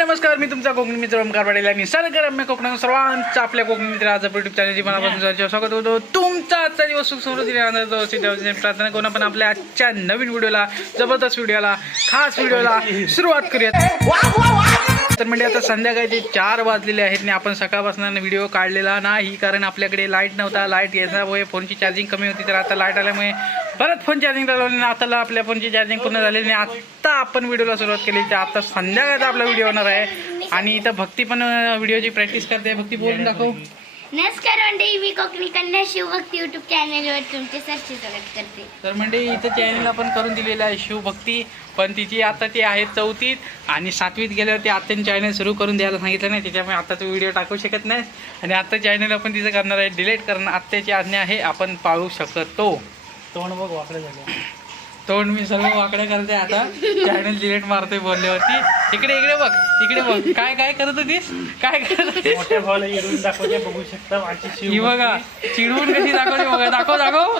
नमस्कार मी तुमचा कोकणी मित्र ओमकार पाटील आणि सरगरम्य कोकणा सर्वांचं आपल्या कोकणी मित्र आज युट्यूब चॅनलची मनापासून स्वागत होतो तुमचा आजचा दिवस सुख समृद्धीने आनंदाचा प्रार्थना करून आपण आपल्या आजच्या नवीन व्हिडिओला जबरदस्त व्हिडिओला खास व्हिडिओला सुरुवात करूयात. तर म्हणजे आता संध्याकाळचे चार वाजलेले आहेत आणि आपण सकाळपासून व्हिडिओ काढलेला नाही कारण आपल्याकडे लाइट नव्हता. लाइट याच्यामुळे फोनची चार्जिंग कमी होती. तर आता लाइट आल्यामुळे परत फोन चार्जिंग लावली आणि आता आपल्या फोनची चार्जिंग पूर्ण झाली आणि आत्ता आपण व्हिडिओला सुरुवात केली. तर आता संध्याकाळचा आपला व्हिडिओ होणार आहे. आणि इथं भक्ती पण व्हिडिओची प्रॅक्टिस करते. भक्ती बोलून दाखव. नमस्कार मंडळी मी कोकणी कन्या शिवभक्ती युट्यूब चॅनलवर तुमचे सरचे स्वागत करते. तर म्हणजे इथं चॅनल आपण करून दिलेलं आहे शिवभक्ती पण तिची आता ती आहे चौथीत आणि सातवीत गेल्यावर ती आत्याने चॅनल सुरू करून द्यायला सांगितलं नाही त्याच्यामुळे आता तो व्हिडिओ टाकू शकत नाही. आणि आता चॅनल आपण तिचं करणार आहे डिलीट करणं आत्याची आज्ञा आहे आपण पाळू शकतो. तोंड बघ वाकडं झालं तोंड मी सर्व वाकडे करते आता. चॅनल डिलीट मारतोय बोलल्यावरती. इकडे इकडे बघ इकडे बघ. काय काय करत होतीस? काय करत होतीस? मोठ्या भावाला येऊन दाखवते बघू शकता माझी शिव बघा चिडवून कशी दाखवली बघा. दाखव दाखव.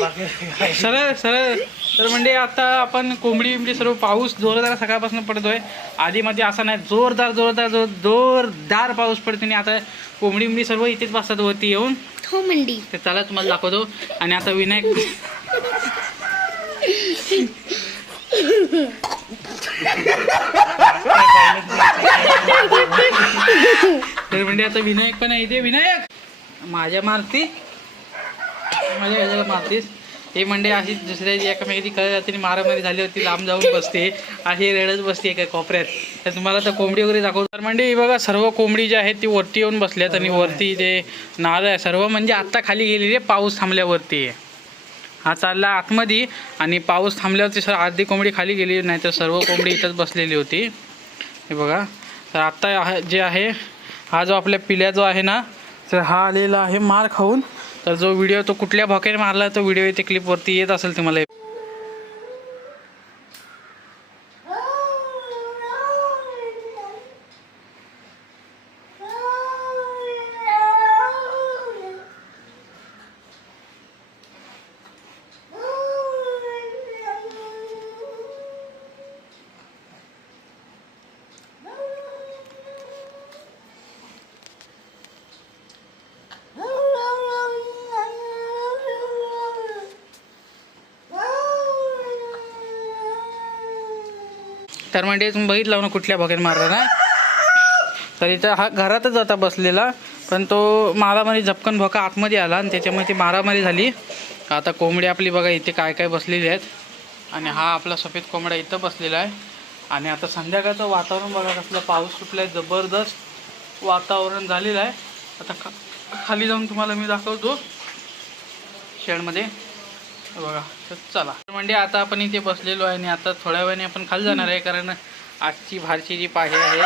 बाकी काय. सरळ सरळ. तर म्हणजे आता आपण कोंबडी बिंबडी सर्व पाऊस जोरदार सकाळपासून पडतोय. आधी मध्ये असा नाही जोरदार जोरदार जोर जोरदार पाऊस पडतो आणि आता कोंबडी बिंबडी सर्व इथेच बसतात वरती येऊन. हो मंडी. तर चला तुम्हाला दाखवतो. आणि आता विनायक तर म्हणजे आता विनायक पण आहे ते विनायक! माझ्या मारती माझ्या ह्याच्याला मारतीस हे म्हणजे अशी दुसऱ्या एकामेकाची कळ जाते आणि मारामारी झाली होती लांब जाऊन बसते. अशी रेडच बसते एका कोपऱ्यात. तर तुम्हाला तर कोंबडी वगैरे दाखवतो. तर म्हणजे बघा सर्व कोंबडी जी आहेत ती वरती येऊन बसल्यात आणि वरती ते नाद आहे सर्व म्हणजे आत्ता खाली गेलेली आहे पाऊस थांबल्यावरती आहे. हा चालला आतमध्ये आणि पाऊस थांबल्यावरती सर अर्धी कोंबडी खाली गेली नाही तर सर्व कोंबडी इथंच बसलेली होती. हे बघा तर आत्ता जे आहे हा जो आपल्या पिल्या जो आहे ना तर हा आलेला आहे मार खाऊन. तर जो व्हिडिओ तो कुठल्या भोक्याने मारला तो व्हिडिओ इथे क्लिपवरती येत असेल तुम्हाला. तर म्हणजे तुम्ही बघितलं ना कुठल्या भोक्याने मारला ना तर इथं हा घरातच आता बसलेला पण तो मारामारी झपकन भोका आतमध्ये आला आणि त्याच्यामुळे ती मारामारी झाली. आता कोंबडी आपली बघा इथे काय काय बसलेली आहेत. आणि हा आपला सफेद कोंबडा इथं बसलेला आहे. आणि आता संध्याकाळचं वातावरण बघा कसलं पाऊस सुटला आहे जबरदस्त वातावरण झालेलं आहे. आता खा खाली जाऊन तुम्हाला मी दाखवतो. शेडमध्ये. बघा तर चला. तर म्हणजे आता आपण इथे बसलेलो आहे आणि आता थोड्या वेळाने आपण खाली जाणार आहे कारण आजची बाहेरची जी पाळी आहे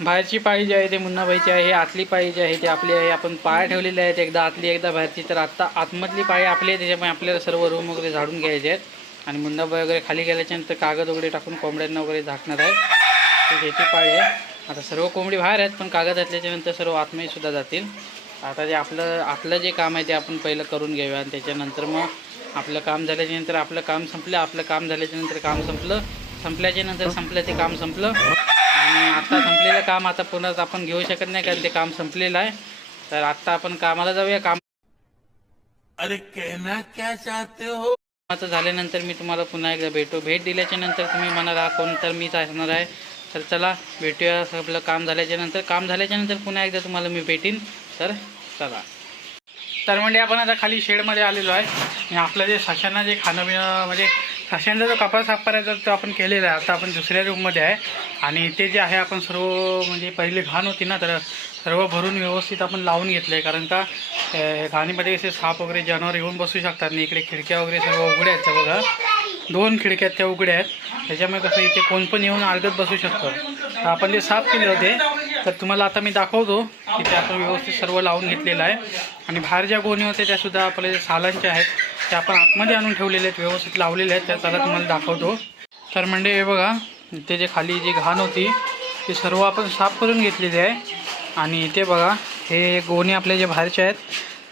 बाहेरची पाळी जी आहे ते मुन्नाबाईची आहे आतली पाळी जी आहे ती आपली आहे. आपण पाया ठेवलेल्या आहेत एकदा आतली एकदा बाहेरची. तर आत्ता आतमधली पाळी आपली आहे त्याच्यामुळे आपल्याला सर्व रूम वगैरे झाडून घ्यायचे आहेत. आणि मुन्नाबाई वगैरे खाली गेल्याच्यानंतर कागद वगैरे टाकून कोंबड्यांना वगैरे झाकणार आहे तर त्याची पाळी आहे. आता सर्व कोंबडी बाहेर आहेत पण कागद घातल्याच्यानंतर सर्व आतमध्ये सुद्धा जातील. आता जे आपलं आपलं जे काम आहे ते आपण पहिलं करून घेऊया आणि त्याच्यानंतर मग आपलं काम झाल्याच्यानंतर आपलं काम संपलं आपलं काम झाल्याच्यानंतर काम संपलं संपल्याच्या नंतर संपलं ते काम संपलं. आणि आता संपलेलं काम आता पुन्हा आपण घेऊ शकत नाही कारण ते काम संपलेलं आहे. तर आत्ता आपण कामाला जाऊया. काम अरे कहना क्या चाहते हो? कामाचं झाल्यानंतर मी तुम्हाला पुन्हा एकदा भेटू. भेट दिल्याच्या नंतर तुम्ही म्हणाल हा कोण तर मीच असणार आहे. तर चला भेटूया. आपलं काम झाल्याच्यानंतर काम झाल्याच्यानंतर पुन्हा एकदा तुम्हाला मी भेटीन. तर चला. तर म्हणजे आपण आता खाली शेडमध्ये आलेलो आहे. आणि आपलं जे सशांना जे खाणं पिणं म्हणजे सशांचा जो कपडा साफ करायचा तो आपण केलेला आहे. आता आपण दुसऱ्या रूममध्ये आहे. आणि ते जे आहे आपण सर्व म्हणजे पहिली घाण होती ना तर सर्व भरून व्यवस्थित आपण लावून घेतलं आहे कारण का घाणीमध्ये कसे साप वगैरे जनावर येऊन बसू शकतात आणि इकडे खिडक्या वगैरे सर्व उघड्या आहेत त्या बघा. दोन खिडक्या आहेत त्या उघड्या आहेत. त्याच्यामुळे कसं इथे कोण पण येऊन अर्धत बसू शकतो. तर आपण जे साफ केले होते तर तुम्हाला आता मी दाखवतो की त्या आपण व्यवस्थित सर्व लावून घेतलेलं आहे. आणि बाहेर ज्या गोणी होत्या त्यासुद्धा आपल्या जे सालांच्या आहेत त्या आपण आतमध्ये आणून ठेवलेले आहेत व्यवस्थित लावलेले आहेत. त्या चला तुम्हाला दाखवतो. तर म्हणजे हे बघा ते जे खाली जी घाण होती ती सर्व आपण साफ करून घेतलेली आहे. आणि इथे बघा हे गोणी आपले जे बाहेरचे आहेत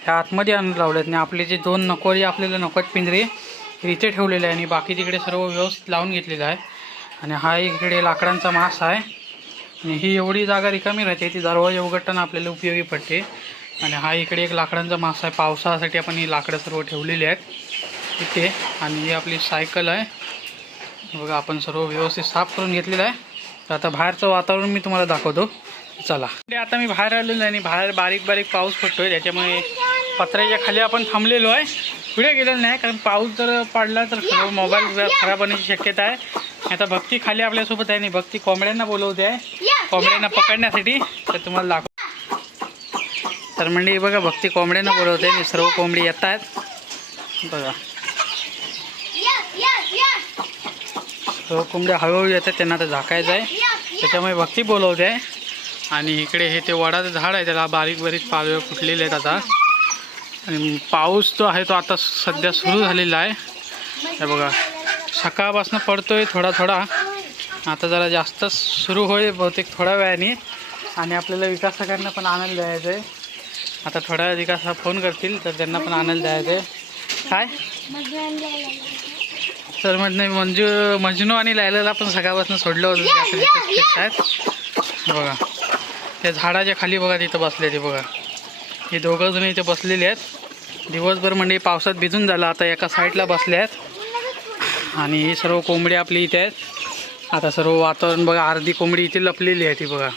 ह्या आतमध्ये आणून लावले आहेत आणि आपले जे दोन नको जे आपल्याला नकोट पिंजरे इथे ठेवलेले आहे. आणि बाकी तिकडे सर्व व्यवस्थित लावून घेतलेलं आहे. आणि हा इकडे लाकडांचा मास आहे. आणि ही एवढी जागा रिकामी राहते ती दरवाजा उघडताना आपल्याला उपयोगी पडते. आणि हा इकडे एक लाकडांचा मासा आहे. पावसासाठी आपण ही लाकडं सर्व ठेवलेली आहेत. इथे आणि ही आपली सायकल आहे. बघा आपण सर्व व्यवस्थित साफ करून घेतलेलं आहे. तर आता बाहेरचं वातावरण मी तुम्हाला दाखवतो. चला. आता मी बाहेर आलेलो आहे आणि बाहेर बारीक बारीक पाऊस पडतोय. त्याच्यामुळे पत्र्याच्या खाली आपण थांबलेलो आहे. पुढे गेलेलो नाही कारण पाऊस जर पडला तर सर्व मोबाईल खराब होण्याची शक्यता आहे. आता भक्ती खाली आपल्यासोबत आहे आणि भक्ती कोंबड्यांना बोलवते आहे. कोंबड्यांना पकडण्यासाठी तर तुम्हाला दाखव तर म्हणजे बघा भक्ती कोंबड्यांना बोलवते. सर्व कोंबडी येत आहेत. बघा. सर्व कोंबड्या हळूहळू येतात त्यांना आता झाकायचं आहे. त्याच्यामुळे भक्ती बोलवते. आणि इकडे हे ते वडाचं झाड आहे. त्याला बारीक बारीक पालवे फुटलेले आहेत आता. आणि पाऊस जो आहे तो आता सध्या सुरू झालेला आहे. हे बघा. सकाळपासून पडतोय थोडा थोडा. आता जरा जास्तच सुरू होईल बहुतेक थोड्या वेळाने. आणि आपल्याला विकासकांना पण आनंद द्यायचा आहे. आता थोड्या वेळात विकास फोन करतील तर त्यांना पण आनंद द्यायचा आहे. काय? तर म्हणजे मंजू मंजनू आणि लायलाला पण सकाळपासून सोडलं होतं बघा. त्या झाडाच्या खाली बघा तिथं बसले ते बघा. हे दोघं जण इथे बसलेले आहेत. दिवसभर म्हणजे पावसात भिजून झालं आता एका साईडला बसले आहेत. आणि ही सर्व कोंबडी आपली इथे आहेत. आता सर्व वातावरण बघा अर्धी कोंबडी इथे लपलेली आहे ती बघा.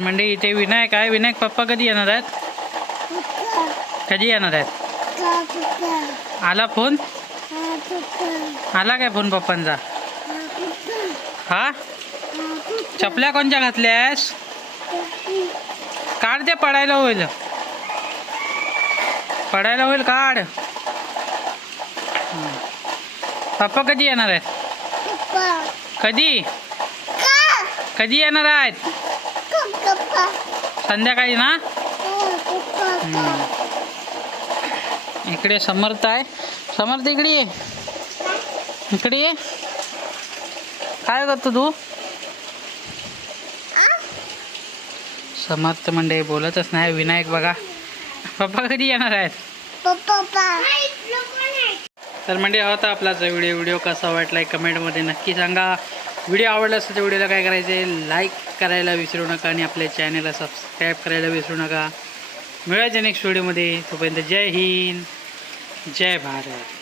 म्हणजे इथे विनायक आहे. विनायक पप्पा कधी येणार आहेत? कधी येणार आहेत? आला फोन? आला काय फोन पप्पांचा? हा? चपल्या कोणत्या घातल्यास? काढ ते पडायला होईल. पडायला होईल काढ. पप्पा कधी येणार आहेत? कधी? कधी येणार आहेत? संध्याकाळी ना? हं. इकडे समर्थ आहे. समर्थ इकडे ये. इकडे ये. काय करतो तू? समर्थ म्हणजे बोलतच नाही विनायक बघा. पप्पा कधी येणार आहेत? तर म्हणजे हा होता आपला व्हिडिओ. व्हिडिओ कसा वाटला कमेंटमध्ये नक्की सांगा. व्हिडिओ आवडला असेल तर व्हिडिओला काय करायचे लाईक करायला विसरू नका आणि आपल्या चॅनलला सबस्क्राईब करायला विसरू नका. मिळायचं नेक्स्ट व्हिडिओमध्ये तोपर्यंत जय हिंद. जय भारत.